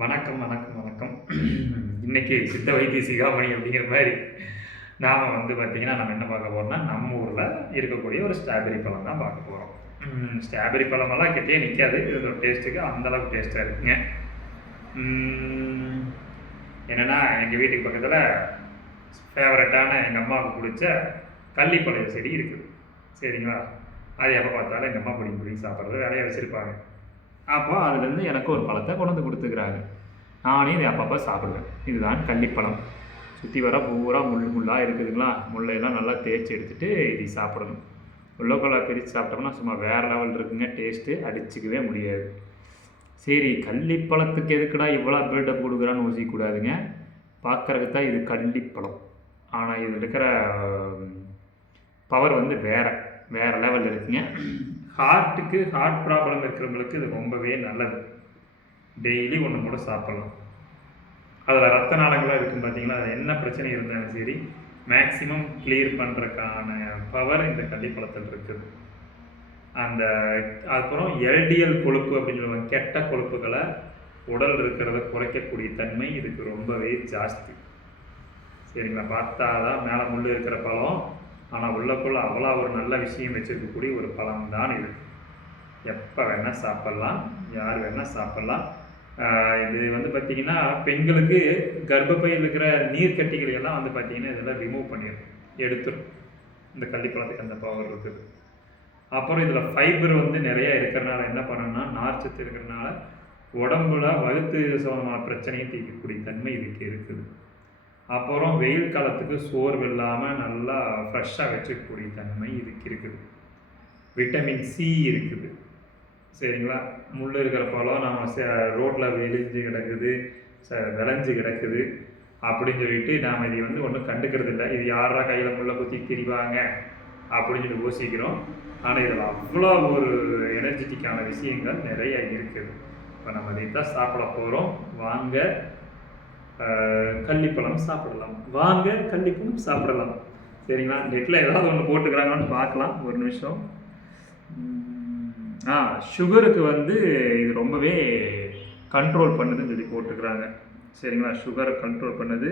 வணக்கம், வணக்கம், வணக்கம். இன்னைக்கு சித்த வைத்திய சிகாமணி அப்படிங்கிற மாரி, நாம வந்து பார்த்தீங்கன்னா, நம்ம என்ன பார்க்க போறோம்னா, நம்ம ஊர்ல இருக்கக்கூடிய ஒரு ஸ்ட்ராபெர்ரி பழம் தான் பார்க்க போறோம். ஸ்ட்ராபெர்ரி பழமெல்லாம் கெட்டியா நிக்காது. இதோட டேஸ்ட்டுக்கு அந்த அளவுக்கு டேஸ்ட்டா இருக்குங்க. ம் என்னன்னா, எங்க வீட்டுக்கு பக்கத்துல ஃபேவரட்டான எங்க அம்மாவுக்கு புடிச்ச கள்ளிப்பழ செடி இருக்குது. சரிங்களா? அது எப்ப பார்த்தாலும் எங்க அம்மா புடுங்கி புடுங்கி சாப்பிடுறது வேலையா வச்சிருப்பாங்க. அப்போ அதுலேருந்து எனக்கு ஒரு பழத்தை கொண்டு வந்து கொடுத்துக்கிறாங்க. நானே இதை அப்பப்போ சாப்பிடுவேன். இதுதான் கள்ளிப்பழம். சுற்றி வர பூரா முள்ளாக இருக்குதுங்களா, முள்ளையெல்லாம் நல்லா தேய்ச்சி எடுத்துகிட்டு இதை சாப்பிடணும். உள்ளக்குள்ள பிரித்து சாப்பிட்டோம்னா சும்மா வேறு லெவல் இருக்குங்க. டேஸ்ட்டு அடிச்சிக்கவே முடியாது. சரி, கள்ளிப்பழத்துக்கு எதுக்குடா இவ்வளோ பில்டப் கொடுக்குறான்னு யோசிக்கக்கூடாதுங்க. பார்க்குறதுக்கு தான் இது கள்ளிப்பழம். ஆனால் இதில் இருக்கிற பவர் வந்து வேறு லெவல் இருக்குங்க. ஹார்ட் ப்ராப்ளம் இருக்கிறவங்களுக்கு இது ரொம்பவே நல்லது. டெய்லி ஒன்று கூட சாப்பிட்லாம். அதில் ரத்த நாளங்களாக இருக்கும் பார்த்தீங்களா, அது என்ன பிரச்சனை இருந்தாலும் சரி மேக்சிமம் கிளியர் பண்ணுறதுக்கான பவர் இந்த கள்ளிப்பழத்தில் இருக்குது. அப்புறம் எல்டிஎல் கொழுப்பு அப்படின்னு சொல்லுவாங்க, கெட்ட கொழுப்புகளை உடல் இருக்கிறத குறைக்கக்கூடிய தன்மை இதுக்கு ரொம்பவே ஜாஸ்தி. சரிங்களா? பார்த்தா தான் மேலே முள் இருக்கிற பழம், ஆனால் உள்ளக்குள்ள அவ்வளோ ஒரு நல்ல விஷயம் வச்சுருக்கக்கூடிய ஒரு பழம் தான் இது. எப்போ வேணால் சாப்பிட்லாம், யார் வேணால் சாப்பிட்லாம். இது வந்து பார்த்திங்கன்னா, பெண்களுக்கு கர்ப்பப்பையில் இருக்கிற நீர்க்கட்டிகளை எல்லாம் வந்து பார்த்திங்கன்னா இதெல்லாம் ரிமூவ் பண்ணிடும், எடுத்துடும். இந்த கள்ளிப்பழத்துக்கு அந்த பவர் இருக்குது. அப்புறம் இதில் ஃபைபர் வந்து நிறையா இருக்கிறனால என்ன பண்ணணும்னா, நார்ச்சத்து இருக்கிறனால உடம்புல வகுத்து சம்பந்தமான பிரச்சனையை தீர்க்கக்கூடிய தன்மை இதுக்கு இருக்குது. அப்புறம் வெயில் காலத்துக்கு சோர்வு இல்லாமல் நல்லா ஃப்ரெஷ்ஷாக வச்சுக்கக்கூடிய தன்மை இதுக்கு இருக்குது. விட்டமின் சி இருக்குது. சரிங்களா? முள் இருக்கிற பழம் நம்ம ரோட்டில் விளைஞ்சு கிடக்குது அப்படின்னு சொல்லிட்டு நாம் இதை வந்து ஒன்றும் கண்டுக்கிறது இல்லை. இது யாரா கையில் முள்ளை குத்தி திரிவாங்க அப்படின்னு சொல்லி யோசிக்கிறோம். ஆனால் இதில் அவ்வளோ ஒரு எனர்ஜெட்டிக்கான விஷயங்கள் நிறைய இருக்குது. இப்போ நம்ம இதை தான் சாப்பிட போகிறோம். வாங்க கள்ளிப்பழம் சாப்பிடலாம். சரிங்களா? நெட்டில் ஏதாவது ஒன்று போட்டுக்கிறாங்கன்னு பார்க்கலாம். ஒரு நிமிஷம். சுகருக்கு வந்து இது ரொம்பவே கண்ட்ரோல் பண்ணுதுன்னு சொல்லி போட்டுக்கிறாங்க. சரிங்களா? சுகரை கண்ட்ரோல் பண்ணுது,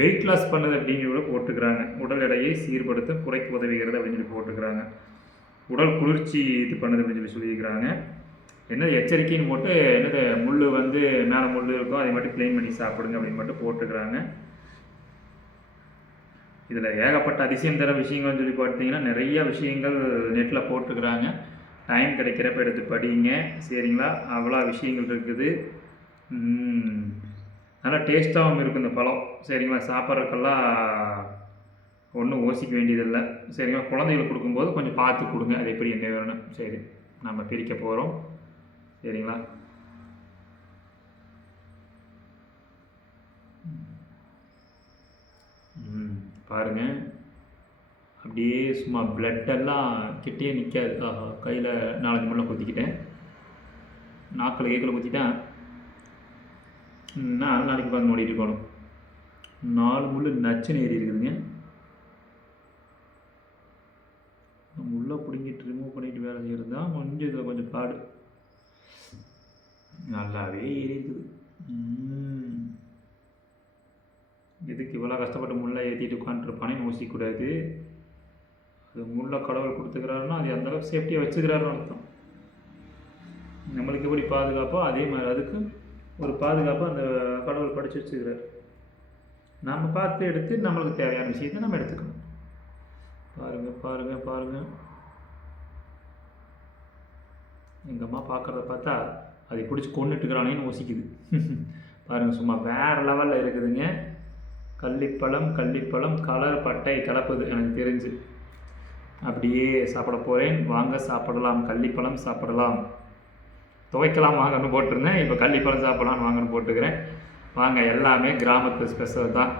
வெயிட் லாஸ் பண்ணுது அப்படின்னு கூட போட்டுக்கிறாங்க. உடல் எடையை சீர்படுத்த குறைக்க உதவுகிறது அப்படின்னு சொல்லி போட்டுக்கிறாங்க. உடல் குளிர்ச்சி இது பண்ணுது அப்படின்னு சொல்லியிருக்கிறாங்க. என்னது எச்சரிக்கைன்னு போட்டு, என்னது முள் வந்து மேலே முள் இருக்கும், அதை மட்டும் க்ளீன் பண்ணி சாப்பிடுங்க அப்படின்னு மட்டும் போட்டுக்கிறாங்க. இதில் ஏகப்பட்ட அதிசயம் தர விஷயங்கள்னு சொல்லி பார்த்தீங்கன்னா நிறைய விஷயங்கள் நெட்டில் போட்டுக்கிறாங்க. டைம் கிடைக்கிறப்ப எடுத்து படிங்க. சரிங்களா? அவ்வளோ விஷயங்கள் இருக்குது. நல்லா டேஸ்ட்டாகவும் இருக்கும் இந்த பழம். சரிங்களா? சாப்பிட்றதுக்கெல்லாம் ஒன்றும் யோசிக்க வேண்டியதில்லை. சரிங்களா? குழந்தைகளுக்கு கொடுக்கும்போது கொஞ்சம் பார்த்து கொடுங்க, அது எப்படி என்ன வேணும். சரி, நம்ம பிரிக்க போகிறோம். சரிங்களா? பாருங்க, அப்படியே சும்மா பிளட்டெல்லாம் கிட்டே நிற்காது. கையில் 4-5 முள்ளை குத்திக்கிட்டேன், நாக்கில் கேக்கில் குத்திட்டேன். நான் நாளைக்கு பார்த்து ஓடிட்டு இருக்கணும். 4 முள் நச்சுன்னு ஏறி இருக்குதுங்க. முள்ளை பிடிங்கிட்டு ரிமூவ் பண்ணிட்டு வேலை செய்கிறது தான் கொஞ்சம் இதில் கொஞ்சம் பாடு. நல்லாவே ஏறி இருக்குது. இதுக்கு இவ்வளோ கஷ்டப்பட்டு முள்ளை ஏற்றிட்டு உட்காந்துருப்பானே யோசிக்கக்கூடாது. அது முள்ளை கடவுள் கொடுத்துக்கிறாருன்னா அது அந்தளவுக்கு சேஃப்டியாக வச்சுக்கிறாருன்னு அர்த்தம். நம்மளுக்கு எப்படி பாதுகாப்போ அதே மாதிரி அதுக்கு ஒரு பாதுகாப்பாக அந்த கடவுள் படித்து வச்சுக்கிறார். நம்ம பார்த்து எடுத்து நம்மளுக்கு தேவையான விஷயத்தை நம்ம எடுத்துக்கணும். பாருங்கள். எங்கள் அம்மா பார்க்குறத பார்த்தா அதை பிடிச்சி கொண்டுட்டுக்கிறானேன்னு யோசிக்குது. பாருங்கள், சும்மா வேறு லெவலில் இருக்குதுங்க. கள்ளிப்பழம் கலர் பட்டை கலப்புது எனக்கு தெரிஞ்சு. அப்படியே சாப்பிட போகிறேன். வாங்க சாப்பிடலாம், கள்ளிப்பழம் சாப்பிடலாம். துவைக்கலாம் வாங்கன்னு போட்டிருந்தேன், இப்போ கள்ளிப்பழம் சாப்பிடலாம் வாங்கன்னு போட்டுக்கிறேன். வாங்க, எல்லாமே கிராமத்து ஸ்பெஷல் தான்.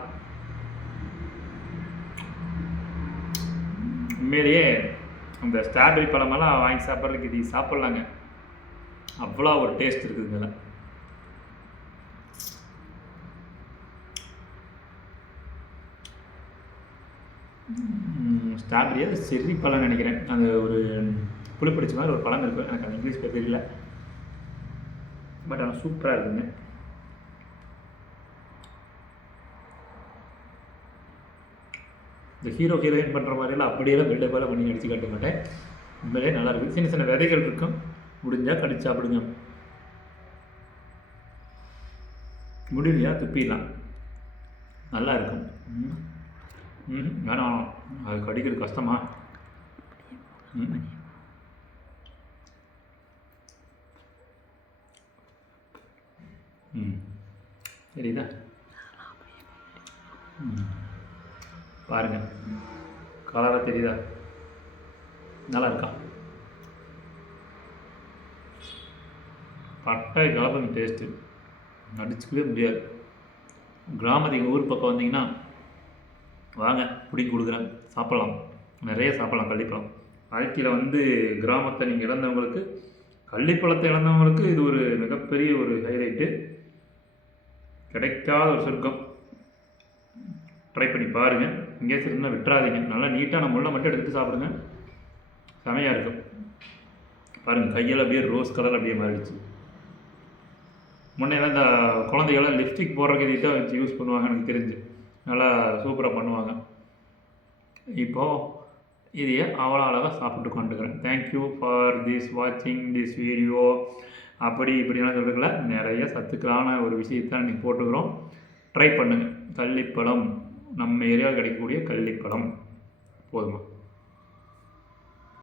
உண்மையிலேயே அந்த ஸ்ட்ராபெரி பழமெல்லாம் வாங்கி சாப்பிட்றதுக்கு இது சாப்பிட்லாங்க. அவ்வளோ ஒரு டேஸ்ட் இருக்குதுங்கள. ஸ்ட்ராபெரி அது செர்ரி பழம் நினைக்கிறேன். அது ஒரு புளிப்பிடிச்ச மாதிரி ஒரு பழம் இருக்குது. எனக்கு அது இங்கிலீஷ் பேர் தெரியல, பட் ஆனால் சூப்பராக இருக்குதுங்க. இந்த ஹீரோயின் பண்ணுற மாதிரிலாம் அப்படியெல்லாம் பில்டப்பெல்லாம் பண்ணி அடித்து காட்ட மாட்டேன். உண்மையிலே நல்லாயிருக்கும். சின்ன சின்ன விதைகள் இருக்கும், முடிஞ்சால் கடிச்சு சாப்பிடுங்க. முடியலையா துப்பிடலாம், நல்லா இருக்கும். வேணாம், அது கடிக்கிறது கஷ்டமா? சரிதா? பாருங்க, கலராக தெரியுதா? நல்லா இருக்கா? பட்டை கலப்பங்க டேஸ்ட்டு அடிச்சுக்கவே முடியாது. கிராமத்து எங்கள் ஊர் பக்கம் வந்தீங்கன்னா வாங்க, பிடிங்கி கொடுக்குறேன், சாப்பிட்லாம், நிறைய சாப்பிட்லாம். கள்ளிப்பழம் வாழ்க்கையில் வந்து கிராமத்தை நீங்கள் இழந்தவங்களுக்கு, கள்ளிப்பழத்தை இழந்தவங்களுக்கு இது ஒரு மிகப்பெரிய ஒரு ஹைலைட்டு, கிடைக்காத ஒரு சொர்க்கம். ட்ரை பண்ணி பாருங்கள். இங்கே சரினா விட்டுறாதீங்க, நல்லா நீட்டான முள்ளை மட்டும் எடுத்துகிட்டு சாப்பிடுங்க, செமையாக இருக்கும். பாருங்கள், கையில் அப்படியே ரோஸ் கலர் அப்படியே மாறிடுச்சு. முன்னெல்லாம் இந்த குழந்தைகள்லாம் லிப்ஸ்டிக் போடுறதுக்கு இதை தான் வச்சு யூஸ் பண்ணுவாங்க, எனக்கு தெரிஞ்சு நல்லா சூப்பராக பண்ணுவாங்க. இப்போது இதையே அவ்வளோ அழகாக சாப்பிட்டு கொண்டுக்கிறேன். தேங்க்யூ ஃபார் திஸ் வாட்சிங் திஸ் வீடியோ. அப்படி இப்படிலாம் சொல்கிறதுல நிறைய சத்துக்களான ஒரு விஷயத்தான் இன்றைக்கி போட்டுக்கிறோம். ட்ரை பண்ணுங்கள். கள்ளிப்பழம், நம்ம ஏரியாவில் கிடைக்கக்கூடிய கள்ளிப்பழம் போதுமா?